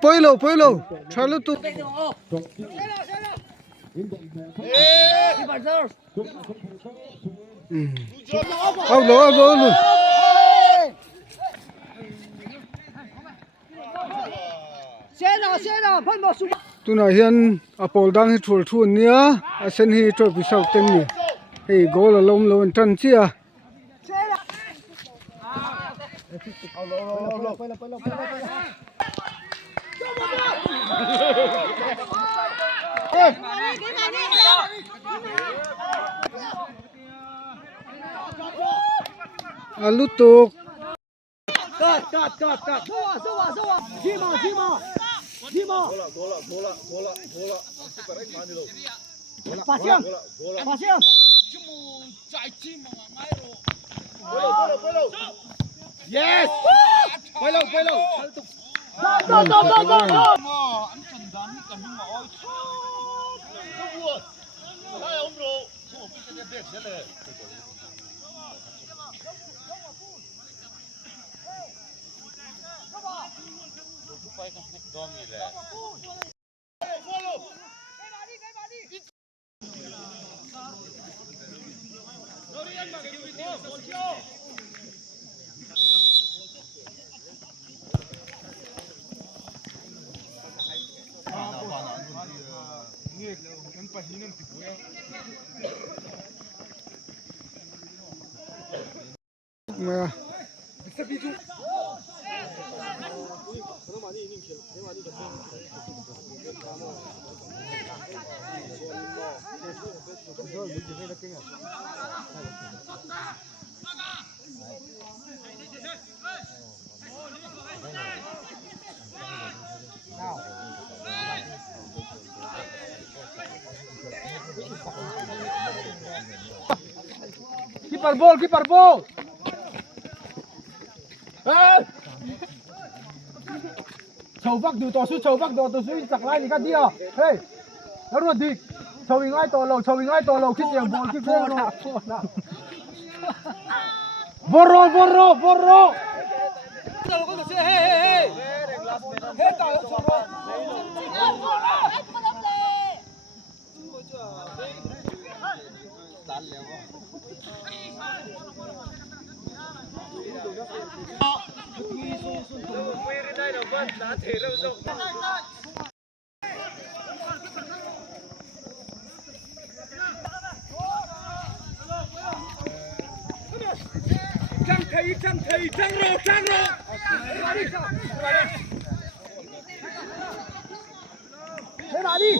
Poilo, Thualthu. Lo. Tu na hian apol dang hi Thualthu nia a sen hi trophy sau ten ni hei goal a lom lo an tan chia alutuk Cut. Zima. Pasión. Yes. Puelo. Go. mà Keeper ball. Chầu vắc đồ tổ sư chặt lại thì cắt đi à. Hey, nó luôn đi. Chầu mình ai tổ lầu khít tiền ball khít ball nào. Vorro. Hey. Hey, tao Trang rô. Thế mà đi.